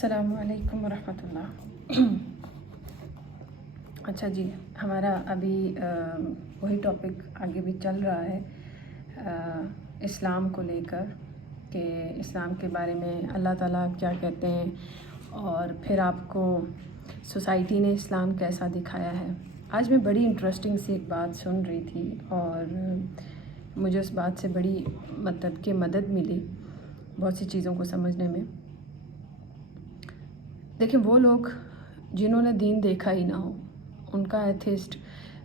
السلام علیکم ورحمۃ اللہ۔ اچھا جی، ہمارا ابھی وہی ٹاپک آگے بھی چل رہا ہے اسلام کو لے کر، کہ اسلام کے بارے میں اللہ تعالیٰ کیا کہتے ہیں، اور پھر آپ کو سوسائٹی نے اسلام کیسا دکھایا ہے۔ آج میں بڑی انٹرسٹنگ سی ایک بات سن رہی تھی اور مجھے اس بات سے بڑی کہ مدد ملی بہت سی چیزوں کو سمجھنے میں۔ دیکھیں، وہ لوگ جنہوں نے دین دیکھا ہی نہ ہو، ان کا ایتھیسٹ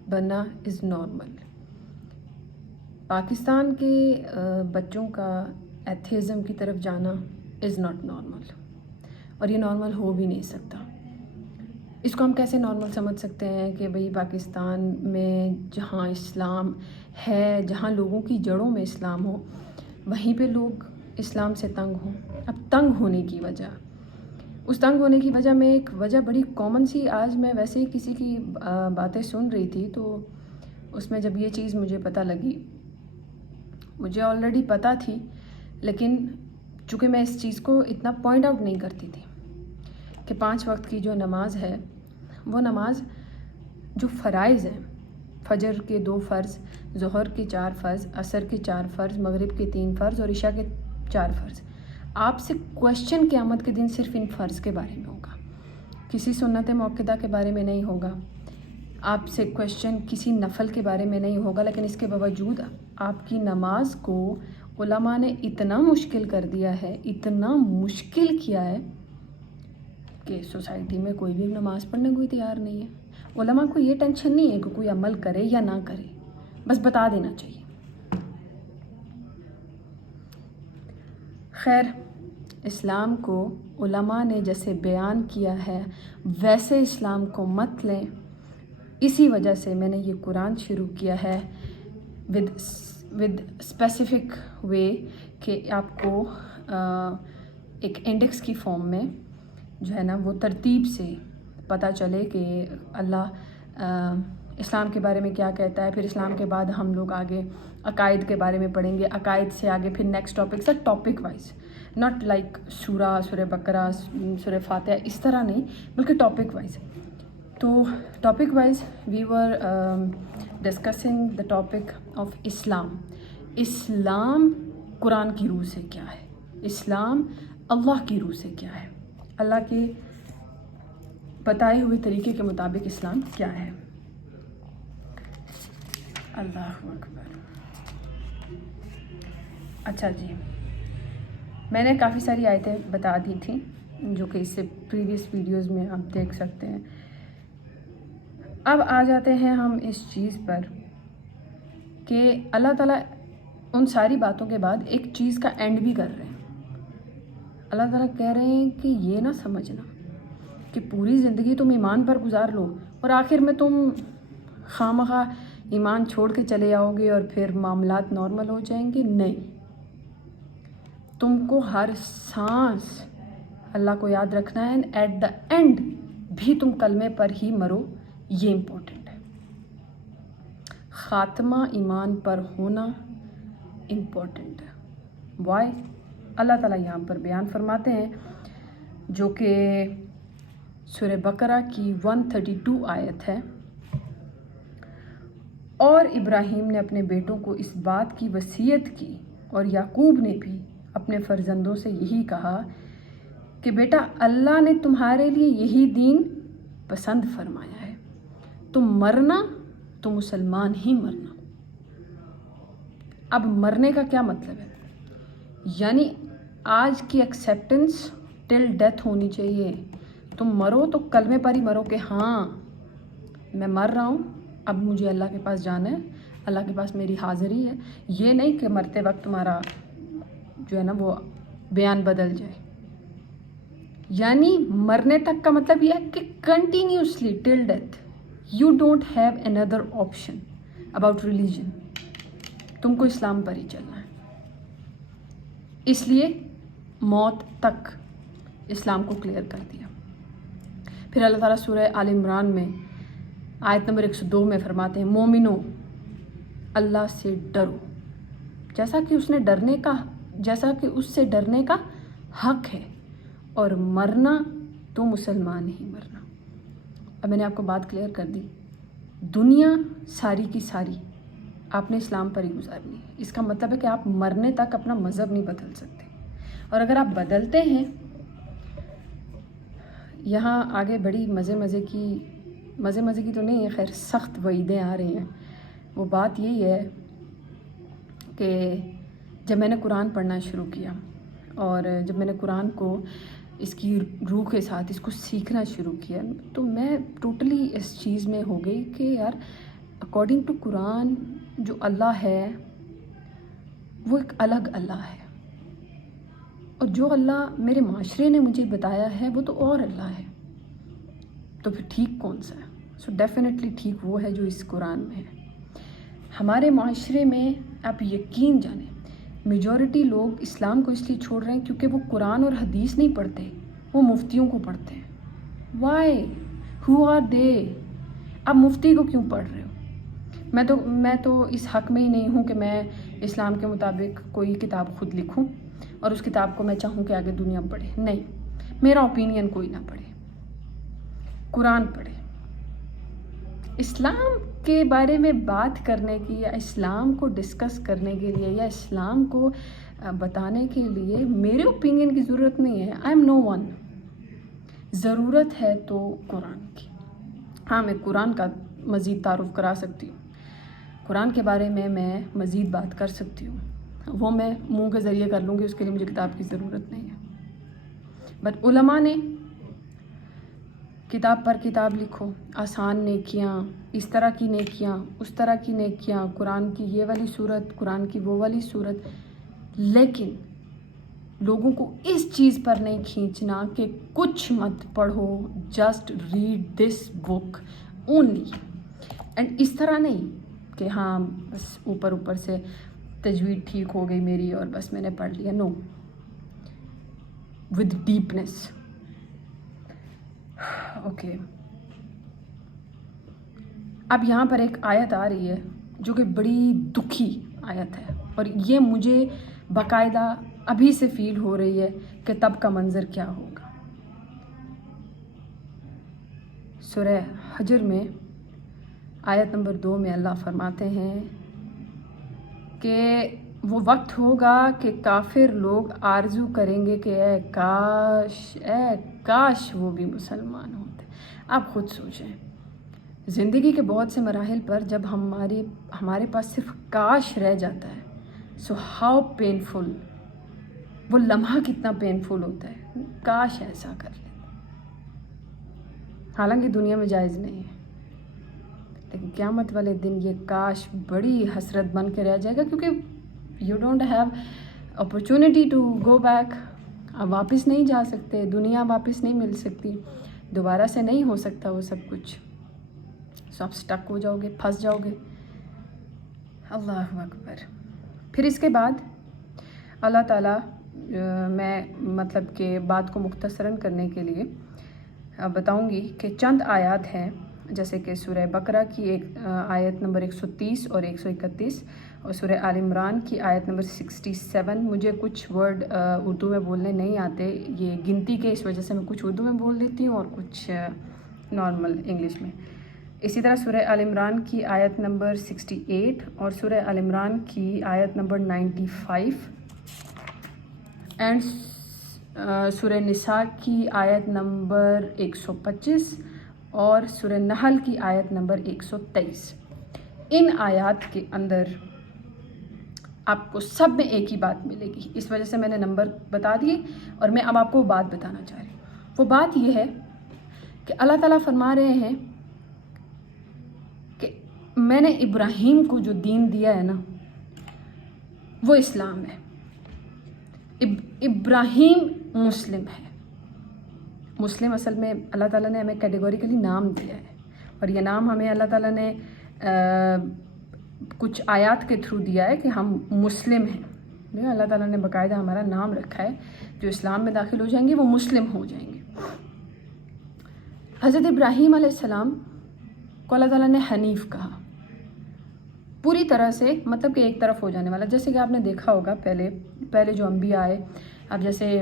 بننا از نارمل۔ پاکستان کے بچوں کا ایتھیزم کی طرف جانا از ناٹ نارمل، اور یہ نارمل ہو بھی نہیں سکتا۔ اس کو ہم کیسے نارمل سمجھ سکتے ہیں کہ بھئی پاکستان میں جہاں اسلام ہے، جہاں لوگوں کی جڑوں میں اسلام ہو، وہیں پہ لوگ اسلام سے تنگ ہوں۔ اب تنگ ہونے کی وجہ، اس تنگ ہونے کی وجہ میں ایک وجہ بڑی کامن سی، آج میں ویسے ہی کسی کی باتیں سن رہی تھی، تو اس میں جب یہ چیز مجھے پتہ لگی، مجھے آلریڈی پتہ تھی، لیکن چونکہ میں اس چیز کو اتنا پوائنٹ آؤٹ نہیں کرتی تھی کہ 5 وقت کی جو نماز ہے، وہ نماز جو فرائض ہیں، فجر کے 2 فرض، ظہر کے 4 فرض، عصر کے 4 فرض، مغرب کے 3 فرض اور عشاء کے 4 فرض، آپ سے کویشچن قیامت کے دن صرف ان فرض کے بارے میں ہوگا، کسی سنت موقدہ کے بارے میں نہیں ہوگا، آپ سے کویشچن کسی نفل کے بارے میں نہیں ہوگا۔ لیکن اس کے باوجود آپ کی نماز کو علماء نے اتنا مشکل کر دیا ہے، اتنا مشکل کیا ہے کہ سوسائٹی میں کوئی بھی نماز پڑھنے کوئی تیار نہیں ہے۔ علماء کو یہ ٹینشن نہیں ہے کہ کوئی عمل کرے یا نہ کرے، بس بتا دینا چاہیے۔ خیر، اسلام کو علماء نے جیسے بیان کیا ہے ویسے اسلام کو مت لیں۔ اسی وجہ سے میں نے یہ قرآن شروع کیا ہے ود اسپیسیفک وے، کہ آپ کو ایک انڈیکس کی فارم میں جو ہے نا، وہ ترتیب سے پتہ چلے کہ اللہ اسلام کے بارے میں کیا کہتا ہے۔ پھر اسلام کے بعد ہم لوگ آگے عقائد کے بارے میں پڑھیں گے، عقائد سے آگے پھر نیکسٹ ٹاپک سے ٹاپک وائز، ناٹ لائک سورہ بقرہ، سورہ فاتحہ، اس طرح نہیں، بلکہ ٹاپک وائز۔ تو topic wise we are discussing the topic of اسلام۔ اسلام قرآن کی روح سے کیا ہے، اسلام اللہ کی روح سے کیا ہے، اللہ کے بتائے ہوئے طریقے کے مطابق اسلام کیا ہے۔ اللہ اکبر۔ اچھا جی، میں نے کافی ساری آیتیں بتا دی تھیں جو کہ اس سے پریویس ویڈیوز میں آپ دیکھ سکتے ہیں۔ اب آ جاتے ہیں ہم اس چیز پر کہ اللہ تعالیٰ ان ساری باتوں کے بعد ایک چیز کا اینڈ بھی کر رہے ہیں۔ اللہ تعالیٰ کہہ رہے ہیں کہ یہ نہ سمجھنا کہ پوری زندگی تم ایمان پر گزار لو اور آخر میں تم خواہ ایمان چھوڑ کے چلے آؤ گے اور پھر معاملات نارمل ہو جائیں گے۔ نہیں، تم کو ہر سانس اللہ کو یاد رکھنا ہے، ایٹ دا اینڈ بھی تم کلمے پر ہی مرو، یہ امپورٹنٹ ہے۔ خاتمہ ایمان پر ہونا امپورٹنٹ ہے۔ وائی؟ اللہ تعالیٰ یہاں پر بیان فرماتے ہیں، جو کہ سورہ بقرہ کی 132 آیت ہے، اور ابراہیم نے اپنے بیٹوں کو اس بات کی وصیت کی، اور یعقوب نے بھی اپنے فرزندوں سے یہی کہا کہ بیٹا، اللہ نے تمہارے لیے یہی دین پسند فرمایا ہے، تم مرنا تو مسلمان ہی مرنا۔ اب مرنے کا کیا مطلب ہے؟ یعنی آج کی ایکسیپٹنس ٹل ڈیتھ ہونی چاہیے۔ تم مرو تو کلمے پر ہی مرو کہ ہاں میں مر رہا ہوں، اب مجھے اللہ کے پاس جانا ہے، اللہ کے پاس میری حاضری ہے۔ یہ نہیں کہ مرتے وقت تمہارا جو ہے نا وہ بیان بدل جائے۔ یعنی مرنے تک کا مطلب یہ ہے کہ continuously till death you don't have another option about religion, تم کو اسلام پر ہی چلنا ہے۔ اس لیے موت تک اسلام کو کلیئر کر دیا۔ پھر اللہ تعالیٰ سورہ آل عمران میں آیت نمبر 102 میں فرماتے ہیں، مومنو اللہ سے ڈرو جیسا کہ اس سے ڈرنے کا حق ہے، اور مرنا تو مسلمان ہی مرنا۔ اب میں نے آپ کو بات کلیئر کر دی، دنیا ساری کی ساری آپ نے اسلام پر ہی گزارنی ہے۔ اس کا مطلب ہے کہ آپ مرنے تک اپنا مذہب نہیں بدل سکتے، اور اگر آپ بدلتے ہیں، یہاں آگے بڑی مزے کی تو نہیں ہے، خیر سخت وعیدیں آ رہی ہیں۔ وہ بات یہی ہے کہ جب میں نے قرآن پڑھنا شروع کیا اور جب میں نے قرآن کو اس کی روح کے ساتھ اس کو سیکھنا شروع کیا، تو میں ٹوٹلی اس چیز میں ہو گئی کہ یار اکارڈنگ ٹو قرآن جو اللہ ہے وہ ایک الگ اللہ ہے، اور جو اللہ میرے معاشرے نے مجھے بتایا ہے وہ تو اور اللہ ہے، تو پھر ٹھیک کون سا ہے؟ سو ڈیفینیٹلی ٹھیک وہ ہے جو اس قرآن میں ہے۔ ہمارے معاشرے میں آپ یقین جانیں میجورٹی لوگ اسلام کو اس لیے چھوڑ رہے ہیں کیونکہ وہ قرآن اور حدیث نہیں پڑھتے، وہ مفتیوں کو پڑھتے ہیں۔ وائی؟ ہو آر دے؟ آپ مفتی کو کیوں پڑھ رہے ہو؟ میں تو اس حق میں ہی نہیں ہوں کہ میں اسلام کے مطابق کوئی کتاب خود لکھوں اور اس کتاب کو میں چاہوں کہ آگے دنیا پڑھے۔ نہیں، میرا اوپینین کوئی نہ پڑھے، قرآن پڑھے۔ اسلام کے بارے میں بات کرنے کی یا اسلام کو ڈسکس کرنے کے لیے یا اسلام کو بتانے کے لیے میرے اوپینین کی ضرورت نہیں ہے۔ I am no one. ضرورت ہے تو قرآن کی۔ ہاں، میں قرآن کا مزید تعارف کرا سکتی ہوں، قرآن کے بارے میں مزید بات کر سکتی ہوں، وہ میں منہ کے ذریعے کر لوں گی، اس کے لیے مجھے کتاب کی ضرورت نہیں ہے۔ بٹ علماء نے کتاب پر کتاب لکھو، آسان نیکیاں، اس طرح کی نیکیاں، اس طرح کی نیکیاں، قرآن کی یہ والی صورت، قرآن کی وہ والی صورت، لیکن لوگوں کو اس چیز پر نہیں کھینچنا کہ کچھ مت پڑھو، just read this book only. And اس طرح نہیں کہ ہاں بس اوپر سے تجوید ٹھیک ہو گئی میری اور بس میں نے پڑھ لیا۔ نو، ود ڈیپنس۔ اوکے، اب یہاں پر ایک آیت آ رہی ہے جو کہ بڑی دکھی آیت ہے، اور یہ مجھے باقاعدہ ابھی سے فیل ہو رہی ہے کہ تب کا منظر کیا ہوگا۔ سورہ حجر میں آیت نمبر 2 میں اللہ فرماتے ہیں کہ وہ وقت ہوگا کہ کافر لوگ آرزو کریں گے کہ اے کاش وہ بھی مسلمان ہوتے۔ آپ خود سوچیں، زندگی کے بہت سے مراحل پر جب ہمارے پاس صرف کاش رہ جاتا ہے، سو ہاؤ پینفل، وہ لمحہ کتنا پینفل ہوتا ہے، کاش ایسا کر لیں۔ حالانکہ دنیا میں جائز نہیں ہے، لیکن قیامت والے دن یہ کاش بڑی حسرت بن کے رہ جائے گا، کیونکہ you don't have opportunity to go back. آپ واپس نہیں جا سکتے، دنیا واپس نہیں مل سکتی، دوبارہ سے نہیں ہو سکتا وہ سب کچھ، سو آپ سٹک ہو جاؤ گے، پھنس جاؤ گے۔ اللہ اکبر۔ پھر اس کے بعد اللہ تعالیٰ، میں مطلب کہ بات کو مختصراً کرنے کے لیے بتاؤں گی کہ چند آیات ہیں، جیسے کہ سورہ بقرہ کی ایک آیت نمبر 130 اور 131، اور سورہ آل عمران کی آیت نمبر 67۔ مجھے کچھ ورڈ اردو میں بولنے نہیں آتے، یہ گنتی کے اس وجہ سے میں کچھ اردو میں بول دیتی ہوں اور کچھ نارمل انگلش میں۔ اسی طرح سورہ آل عمران کی آیت نمبر 68 اور سورہ آل عمران کی آیت نمبر 95، اینڈ سورہ نساء کی آیت نمبر 125 اور سورہ نحل کی آیت نمبر 123۔ ان آیات کے اندر آپ کو سب میں ایک ہی بات ملے گی، اس وجہ سے میں نے نمبر بتا دیے، اور میں اب آپ کو بات بتانا چاہ رہی ہوں۔ وہ بات یہ ہے کہ اللہ تعالیٰ فرما رہے ہیں کہ میں نے ابراہیم کو جو دین دیا ہے نا، وہ اسلام ہے۔ ابراہیم مسلم ہے۔ مسلم اصل میں اللہ تعالیٰ نے ہمیں کیٹیگوریکلی نام دیا ہے، اور یہ نام ہمیں اللہ تعالیٰ نے کچھ آیات کے تھرو دیا ہے کہ ہم مسلم ہیں۔ اللہ تعالیٰ نے باقاعدہ ہمارا نام رکھا ہے، جو اسلام میں داخل ہو جائیں گے وہ مسلم ہو جائیں گے۔ حضرت ابراہیم علیہ السلام کو اللہ تعالیٰ نے حنیف کہا، پوری طرح سے، مطلب کہ ایک طرف ہو جانے والا۔ جیسے کہ آپ نے دیکھا ہوگا پہلے جو انبیاء آئے، اب جیسے